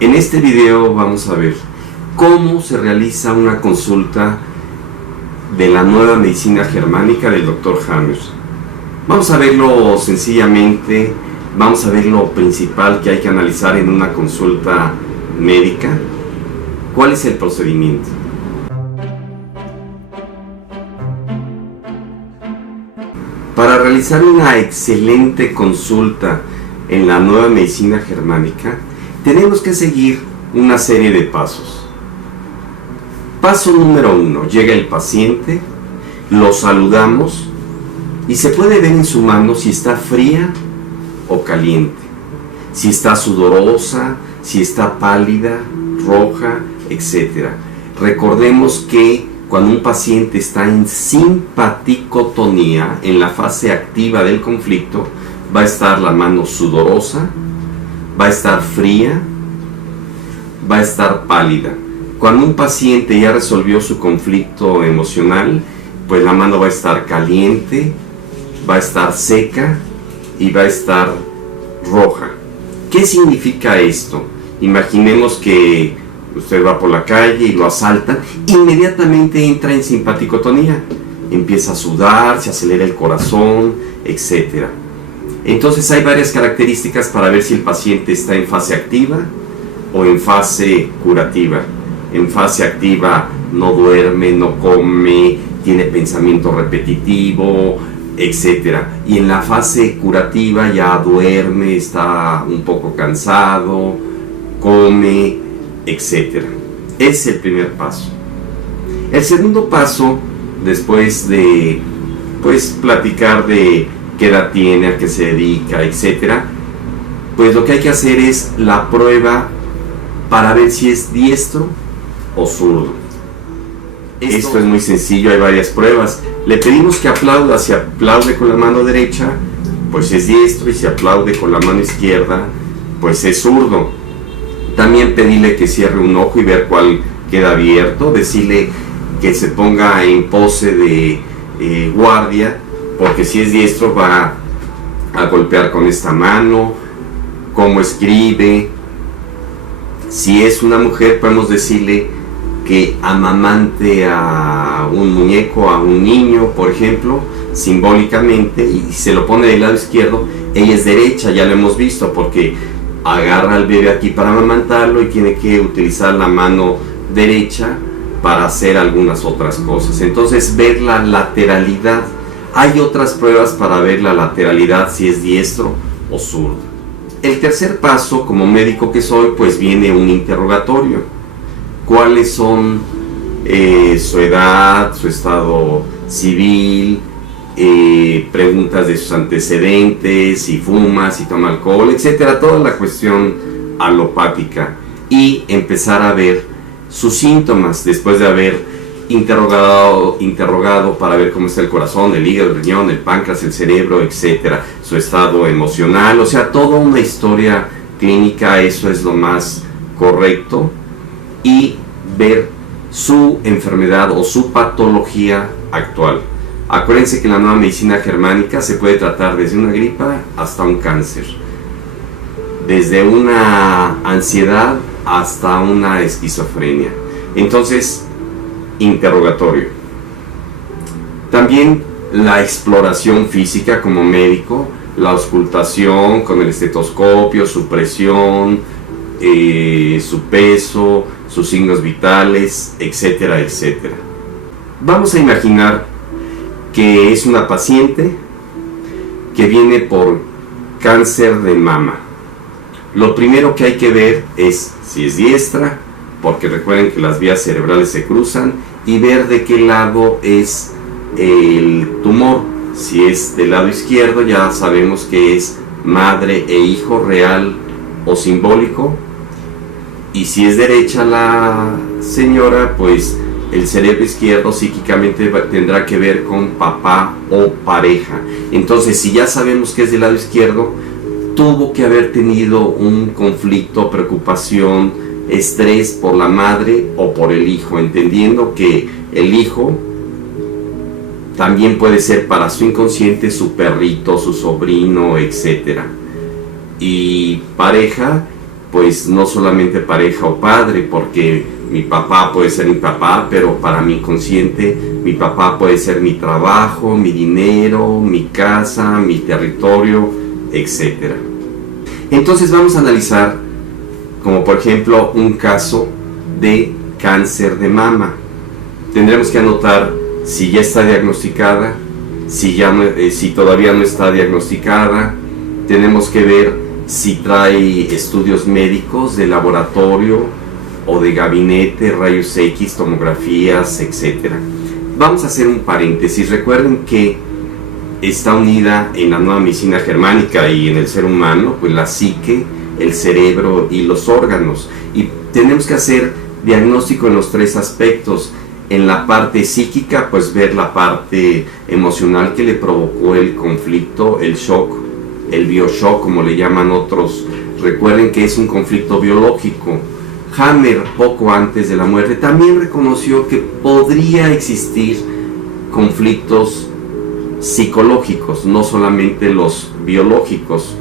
En este video vamos a ver cómo se realiza una consulta de la nueva medicina germánica del Dr. Hammer. Vamos a verlo sencillamente, vamos a ver lo principal que hay que analizar en una consulta médica. ¿Cuál es el procedimiento? Para realizar una excelente consulta en la nueva medicina germánica, tenemos que seguir una serie de pasos. Paso número 1. Llega el paciente, lo saludamos y se puede ver en su mano si está fría o caliente, si está sudorosa, si está pálida, roja, etc. Recordemos que cuando un paciente está en simpaticotonía, en la fase activa del conflicto, va a estar la mano sudorosa, va a estar fría, va a estar pálida. Cuando un paciente ya resolvió su conflicto emocional, pues la mano va a estar caliente, va a estar seca y va a estar roja. ¿Qué significa esto? Imaginemos que usted va por la calle y lo asaltan, inmediatamente entra en simpaticotonía, empieza a sudar, se acelera el corazón, etc. Entonces hay varias características para ver si el paciente está en fase activa o en fase curativa. En fase activa no duerme, no come, tiene pensamiento repetitivo, etc. Y en la fase curativa ya duerme, está un poco cansado, come, etc. Es el primer paso. El segundo paso, después de platicar de qué edad tiene, a qué se dedica, etc., pues lo que hay que hacer es la prueba para ver si es diestro o zurdo. Esto es muy sencillo, hay varias pruebas. Le pedimos que aplauda. Si aplaude con la mano derecha, pues es diestro, y si aplaude con la mano izquierda, pues es zurdo. También pedirle que cierre un ojo y ver cuál queda abierto, decirle que se ponga en pose de guardia, porque si es diestro va a golpear con esta mano, cómo escribe. Si es una mujer, podemos decirle que amamante a un muñeco, a un niño, por ejemplo, simbólicamente, y se lo pone del lado izquierdo. Ella es derecha, ya lo hemos visto, porque agarra al bebé aquí para amamantarlo y tiene que utilizar la mano derecha para hacer algunas otras cosas. Entonces, ver la lateralidad. Hay otras pruebas para ver la lateralidad, si es diestro o zurdo. El tercer paso, como médico que soy, pues viene un interrogatorio. ¿Cuáles son su edad, su estado civil, preguntas de sus antecedentes, si fuma, si toma alcohol, etcétera? Toda la cuestión alopática. Y empezar a ver sus síntomas después de haber interrogado para ver cómo está el corazón, el hígado, el riñón, el páncreas, el cerebro, etcétera, su estado emocional, o sea, toda una historia clínica. Eso es lo más correcto, y ver su enfermedad o su patología actual. Acuérdense que en la nueva medicina germánica se puede tratar desde una gripa hasta un cáncer, desde una ansiedad hasta una esquizofrenia. Entonces, interrogatorio. También la exploración física como médico, la auscultación con el estetoscopio, su presión, su peso, sus signos vitales, etcétera, etcétera. Vamos a imaginar que es una paciente que viene por cáncer de mama. Lo primero que hay que ver es si es diestra, porque recuerden que las vías cerebrales se cruzan, y ver de qué lado es el tumor. Si es del lado izquierdo, ya sabemos que es madre e hijo, real o simbólico. Y si es derecha la señora, pues el cerebro izquierdo psíquicamente tendrá que ver con papá o pareja. Entonces, si ya sabemos que es del lado izquierdo, tuvo que haber tenido un conflicto, preocupación, estrés por la madre o por el hijo, entendiendo que el hijo también puede ser para su inconsciente su perrito, su sobrino, etc. Y pareja pues no solamente pareja o padre, porque mi papá puede ser mi papá, pero para mi inconsciente mi papá puede ser mi trabajo, mi dinero, mi casa, mi territorio, etc. Entonces vamos a analizar, como por ejemplo, un caso de cáncer de mama. Tendremos que anotar si ya está diagnosticada, si todavía no está diagnosticada. Tenemos que ver si trae estudios médicos de laboratorio o de gabinete, rayos X, tomografías, etc. Vamos a hacer un paréntesis. Recuerden que está unida en la nueva medicina germánica y en el ser humano, pues la psique, el cerebro y los órganos. Y tenemos que hacer diagnóstico en los tres aspectos. En la parte psíquica, pues ver la parte emocional que le provocó el conflicto, el shock, el bioshock, como le llaman otros. Recuerden que es un conflicto biológico. Hammer, poco antes de la muerte, también reconoció que podría existir conflictos psicológicos, no solamente los biológicos.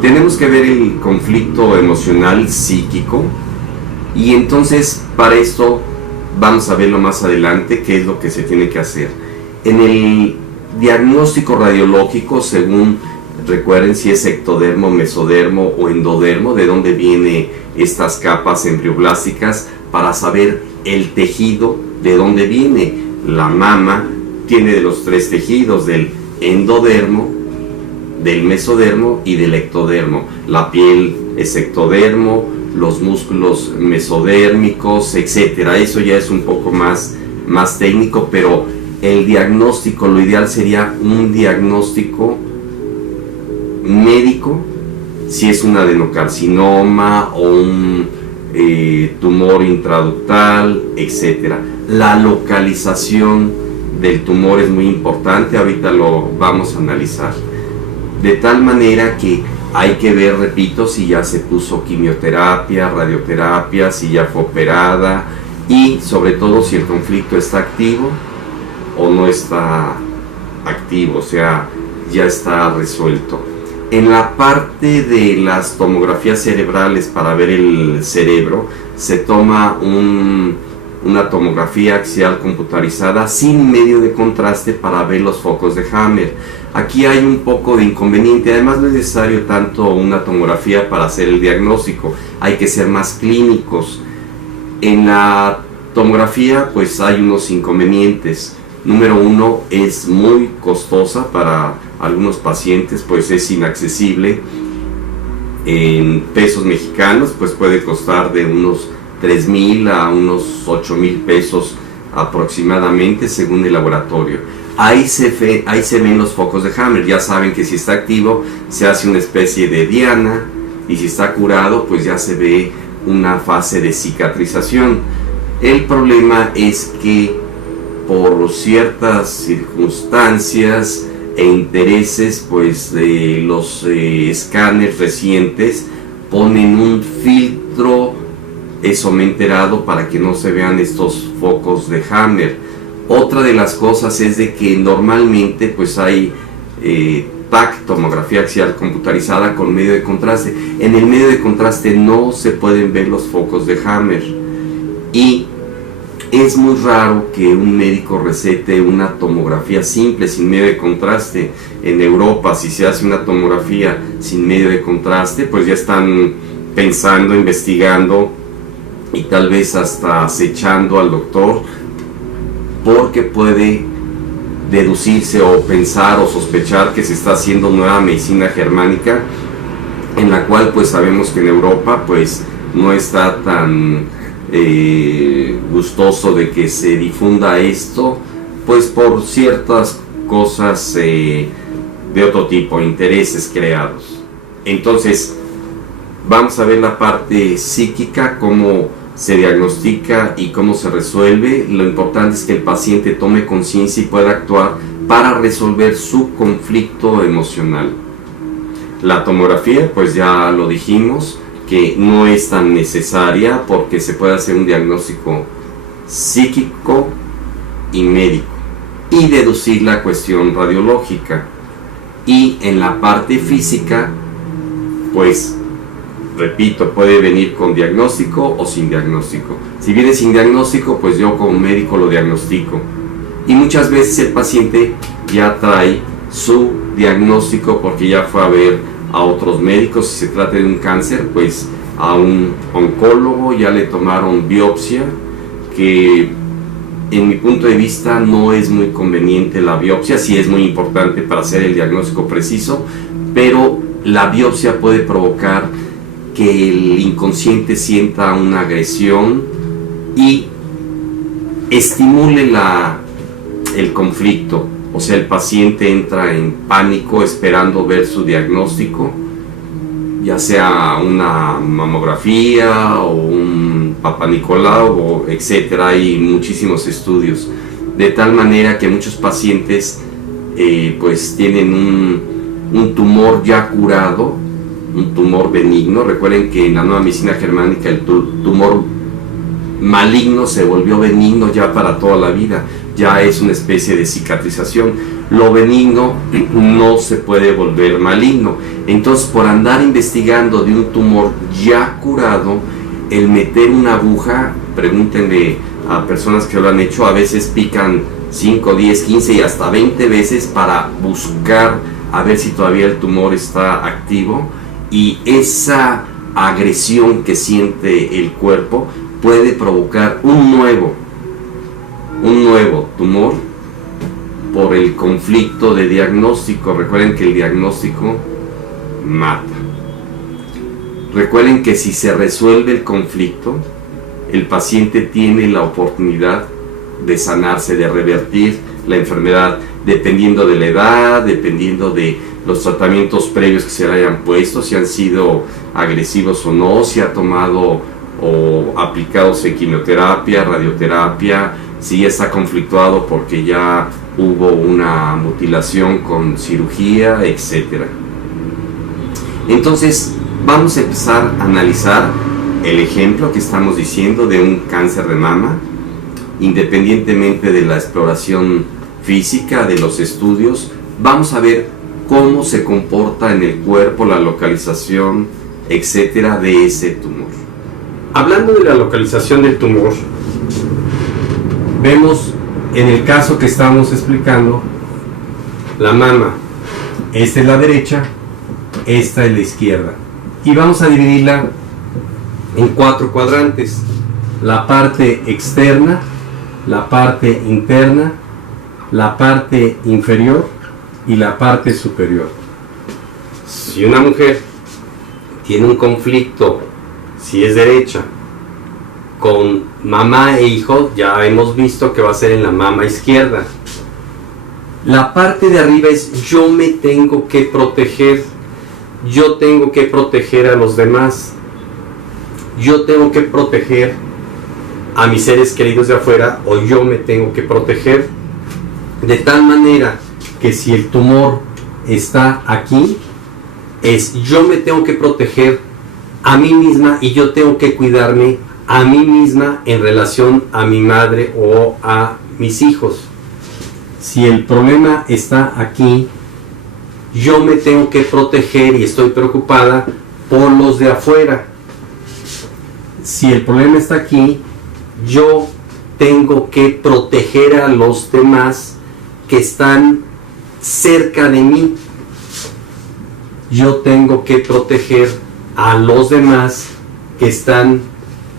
Tenemos que ver el conflicto emocional psíquico, y entonces para esto vamos a verlo más adelante, qué es lo que se tiene que hacer. En el diagnóstico radiológico, según, recuerden si es ectodermo, mesodermo o endodermo, de dónde vienen estas capas embrioblásticas, para saber el tejido de dónde viene. La mama tiene de los tres tejidos, del endodermo, del mesodermo y del ectodermo. La piel es ectodermo, los músculos mesodérmicos, etcétera. Eso ya es un poco más técnico, pero el diagnóstico, lo ideal sería un diagnóstico médico, si es un adenocarcinoma o un tumor intraductal, etcétera. La localización del tumor es muy importante, ahorita lo vamos a analizar. De tal manera que hay que ver, repito, si ya se puso quimioterapia, radioterapia, si ya fue operada, y sobre todo si el conflicto está activo o no está activo, o sea, ya está resuelto. En la parte de las tomografías cerebrales para ver el cerebro, se toma una tomografía axial computarizada sin medio de contraste para ver los focos de Hammer. Aquí hay un poco de inconveniente, además no es necesario tanto una tomografía para hacer el diagnóstico, hay que ser más clínicos. En la tomografía pues hay unos inconvenientes. Número uno, es muy costosa para algunos pacientes, pues es inaccesible. En pesos mexicanos pues puede costar de unos 3,000 a unos 8,000 pesos aproximadamente, según el laboratorio. Ahí se ven los focos de Hammer. Ya saben que si está activo se hace una especie de diana, y si está curado pues ya se ve una fase de cicatrización. El problema es que por ciertas circunstancias e intereses pues de los escáneres recientes ponen un filtro, eso me he enterado, para que no se vean estos focos de Hammer. Otra de las cosas es de que normalmente pues hay TAC, tomografía axial computarizada con medio de contraste. En el medio de contraste no se pueden ver los focos de Hammer, y es muy raro que un médico recete una tomografía simple sin medio de contraste. En Europa, si se hace una tomografía sin medio de contraste, pues ya están pensando, investigando y tal vez hasta acechando al doctor, porque puede deducirse o pensar o sospechar que se está haciendo nueva medicina germánica, en la cual pues sabemos que en Europa pues no está tan gustoso de que se difunda esto, pues por ciertas cosas de otro tipo, intereses creados. Entonces vamos a ver la parte psíquica, cómo se diagnostica y cómo se resuelve. Lo importante es que el paciente tome conciencia y pueda actuar para resolver su conflicto emocional. La tomografía, pues ya lo dijimos, que no es tan necesaria, porque se puede hacer un diagnóstico psíquico y médico y deducir la cuestión radiológica. Y en la parte física, pues repito, puede venir con diagnóstico o sin diagnóstico. Si viene sin diagnóstico, pues yo como médico lo diagnostico. Y muchas veces el paciente ya trae su diagnóstico porque ya fue a ver a otros médicos. Si se trata de un cáncer, pues a un oncólogo, ya le tomaron biopsia, que en mi punto de vista no es muy conveniente la biopsia. Sí es muy importante para hacer el diagnóstico preciso, pero la biopsia puede provocar que el inconsciente sienta una agresión y estimule el conflicto. O sea, el paciente entra en pánico esperando ver su diagnóstico, ya sea una mamografía o un Papá Nicolau, etcétera. Hay muchísimos estudios, de tal manera que muchos pacientes pues tienen un tumor ya curado, un tumor benigno. Recuerden que en la nueva medicina germánica el tumor maligno se volvió benigno ya para toda la vida, ya es una especie de cicatrización. Lo benigno no se puede volver maligno. Entonces, por andar investigando de un tumor ya curado, el meter una aguja, pregúntenle a personas que lo han hecho, a veces pican 5, 10, 15 y hasta 20 veces para buscar a ver si todavía el tumor está activo, y esa agresión que siente el cuerpo puede provocar un nuevo tumor por el conflicto de diagnóstico. Recuerden que el diagnóstico mata. Recuerden que si se resuelve el conflicto, el paciente tiene la oportunidad de sanarse, de revertir la enfermedad, dependiendo de la edad, dependiendo de los tratamientos previos que se le hayan puesto, si han sido agresivos o no, si ha tomado o aplicado quimioterapia, radioterapia, si ya está conflictuado porque ya hubo una mutilación con cirugía, etc. Entonces vamos a empezar a analizar el ejemplo que estamos diciendo de un cáncer de mama, independientemente de la exploración física, de los estudios. Vamos a ver cómo se comporta en el cuerpo, la localización, etcétera, de ese tumor. Hablando de la localización del tumor, vemos en el caso que estamos explicando la mama. Esta es la derecha, esta es la izquierda, y vamos a dividirla en 4 cuadrantes: la parte externa, la parte interna, la parte inferior y la parte superior. Si una mujer tiene un conflicto, si es derecha, con mamá e hijo, ya hemos visto que va a ser en la mama izquierda. La parte de arriba es: yo me tengo que proteger, yo tengo que proteger a los demás, yo tengo que proteger a mis seres queridos de afuera, o yo me tengo que proteger. De tal manera que si el tumor está aquí, es yo me tengo que proteger a mí misma y yo tengo que cuidarme a mí misma en relación a mi madre o a mis hijos. Si el problema está aquí, yo me tengo que proteger y estoy preocupada por los de afuera. Si el problema está aquí, yo tengo que proteger a los demás que están cerca de mí. Yo tengo que proteger a los demás que están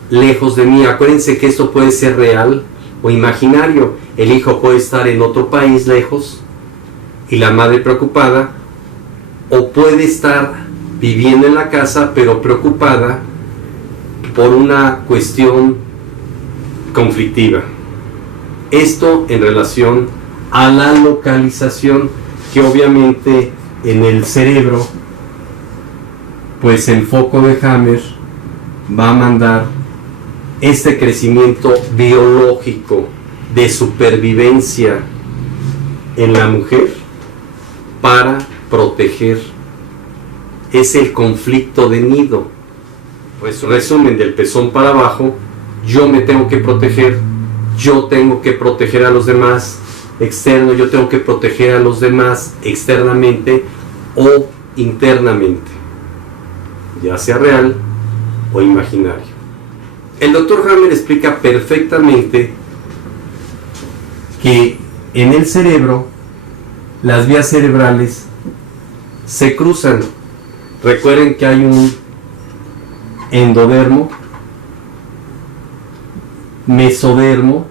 lejos de mí. Acuérdense que esto puede ser real o imaginario. El hijo puede estar en otro país lejos y la madre preocupada, o puede estar viviendo en la casa pero preocupada por una cuestión conflictiva. Esto en relación a la localización, que obviamente en el cerebro, pues el foco de Hammer va a mandar este crecimiento biológico de supervivencia en la mujer para proteger. Es el conflicto de nido. Pues resumen, del pezón para abajo, yo me tengo que proteger, yo tengo que proteger a los demás. Externo, yo tengo que proteger a los demás externamente o internamente, ya sea real o imaginario. El doctor Hammer explica perfectamente que en el cerebro las vías cerebrales se cruzan. Recuerden que hay un endodermo, mesodermo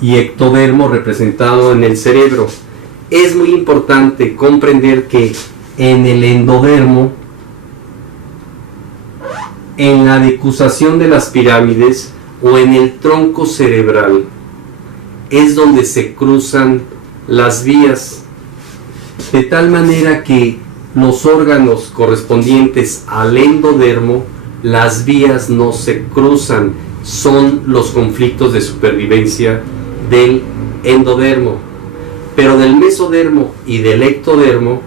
y ectodermo representado en el cerebro. Es muy importante comprender que en el endodermo, en la decusación de las pirámides o en el tronco cerebral, es donde se cruzan las vías, de tal manera que los órganos correspondientes al endodermo, las vías no se cruzan, son los conflictos de supervivencia del endodermo. Pero del mesodermo y del ectodermo,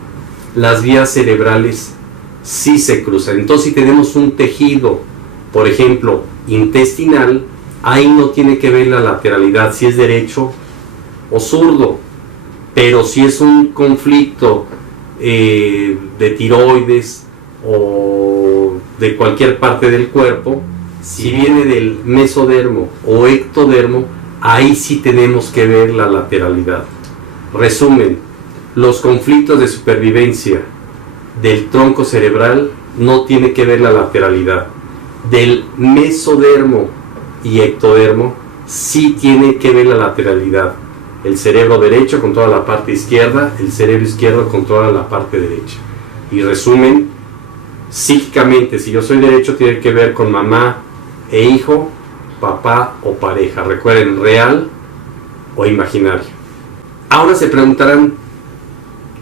las vías cerebrales sí se cruzan. Entonces, si tenemos un tejido, por ejemplo, intestinal, ahí no tiene que ver la lateralidad, si es derecho o zurdo. Pero si es un conflicto de tiroides o de cualquier parte del cuerpo, si viene del mesodermo o ectodermo, ahí sí tenemos que ver la lateralidad. Resumen, los conflictos de supervivencia del tronco cerebral no tiene que ver la lateralidad. Del mesodermo y ectodermo sí tiene que ver la lateralidad. El cerebro derecho controla la parte izquierda, el cerebro izquierdo controla la parte derecha. Y resumen, psíquicamente, si yo soy derecho, tiene que ver con mamá e hijo, papá o pareja. Recuerden, real o imaginario. Ahora se preguntarán,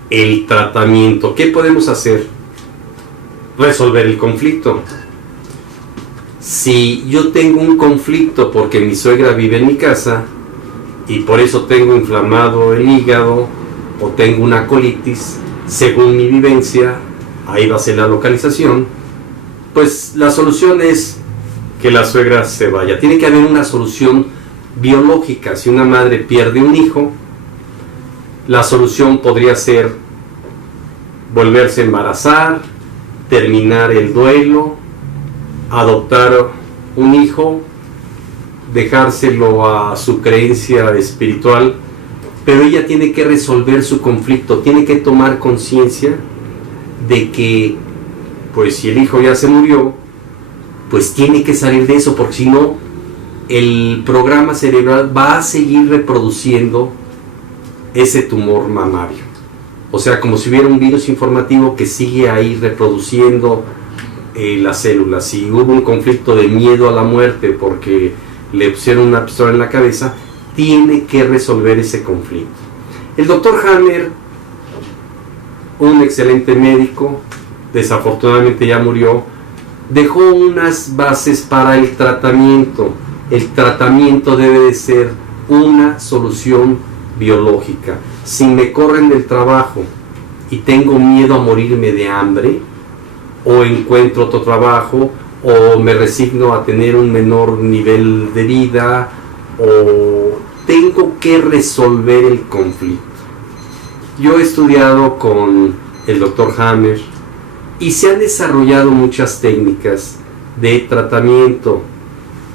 el tratamiento, ¿qué podemos hacer? Resolver el conflicto. Si yo tengo un conflicto porque mi suegra vive en mi casa y por eso tengo inflamado el hígado o tengo una colitis, según mi vivencia, ahí va a ser la localización, pues la solución es que la suegra se vaya. Tiene que haber una solución biológica. Si una madre pierde un hijo, la solución podría ser volverse a embarazar, terminar el duelo, adoptar un hijo, dejárselo a su creencia espiritual, pero ella tiene que resolver su conflicto, tiene que tomar conciencia de que, pues si el hijo ya se murió, pues tiene que salir de eso, porque si no, el programa cerebral va a seguir reproduciendo ese tumor mamario. O sea, como si hubiera un virus informativo que sigue ahí reproduciendo las células. Si hubo un conflicto de miedo a la muerte porque le pusieron una pistola en la cabeza, tiene que resolver ese conflicto. El doctor Hammer, un excelente médico, desafortunadamente ya murió, dejó unas bases para el tratamiento. El tratamiento debe de ser una solución biológica. Si me corren del trabajo y tengo miedo a morirme de hambre, o encuentro otro trabajo, o me resigno a tener un menor nivel de vida, o tengo que resolver el conflicto. Yo he estudiado con el doctor Hammer y se han desarrollado muchas técnicas de tratamiento,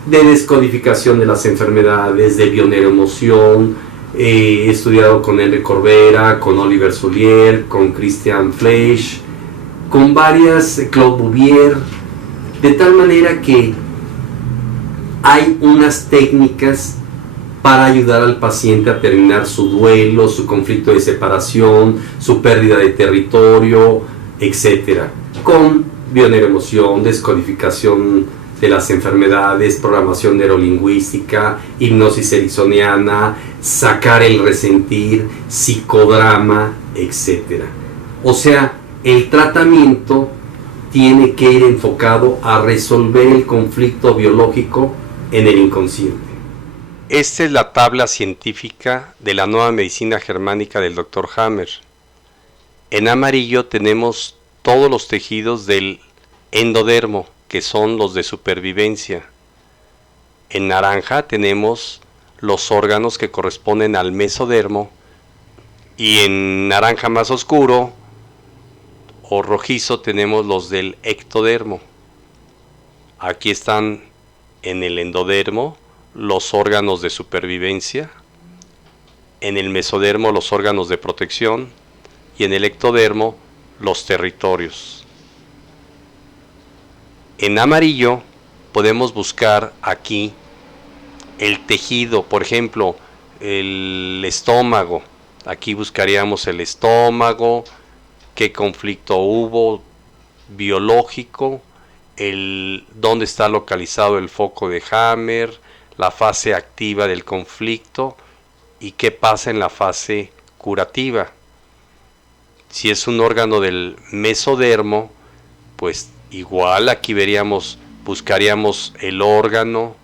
de descodificación de las enfermedades, de bioneuroemoción. He estudiado con Henry Corbera, con Oliver Soulier, con Christian Fleisch, con varias, Claude Bouvier, de tal manera que hay unas técnicas para ayudar al paciente a terminar su duelo, su conflicto de separación, su pérdida de territorio, etc. Con bioneuroemoción, descodificación de las enfermedades, programación neurolingüística, hipnosis ericksoniana, sacar el resentir, psicodrama, etc. O sea, el tratamiento tiene que ir enfocado a resolver el conflicto biológico en el inconsciente. Esta es la tabla científica de la nueva medicina germánica del Dr. Hammer. En amarillo tenemos todos los tejidos del endodermo, que son los de supervivencia. En naranja tenemos los órganos que corresponden al mesodermo, y en naranja más oscuro o rojizo tenemos los del ectodermo. Aquí están en el endodermo los órganos de supervivencia, en el mesodermo los órganos de protección y en el ectodermo los territorios. En amarillo podemos buscar aquí el tejido, por ejemplo, el estómago. Aquí buscaríamos el estómago, qué conflicto hubo biológico, dónde está localizado el foco de Hammer, la fase activa del conflicto y qué pasa en la fase curativa. Si es un órgano del mesodermo, pues igual aquí buscaríamos el órgano,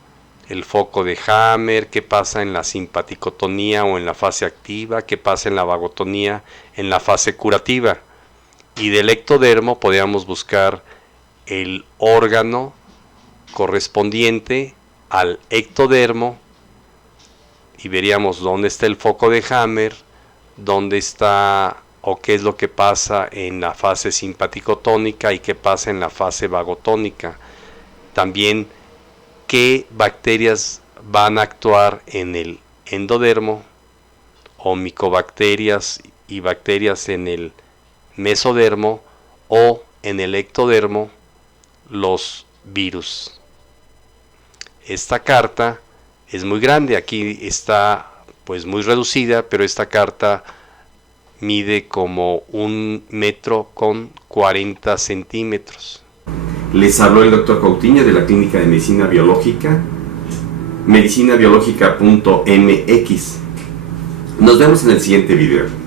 el foco de Hammer, qué pasa en la simpaticotonía o en la fase activa, qué pasa en la vagotonía en la fase curativa. Y del ectodermo podríamos buscar el órgano correspondiente al ectodermo y veríamos dónde está el foco de Hammer, dónde está o qué es lo que pasa en la fase simpaticotónica y qué pasa en la fase vagotónica. También qué bacterias van a actuar en el endodermo, o micobacterias y bacterias en el mesodermo, o en el ectodermo los virus. Esta carta es muy grande, aquí está pues muy reducida, pero esta carta mide como 1 metro con 40 centímetros. Les habló el Dr. Coutinho de la Clínica de Medicina Biológica, medicinabiológica.mx. Nos vemos en el siguiente video.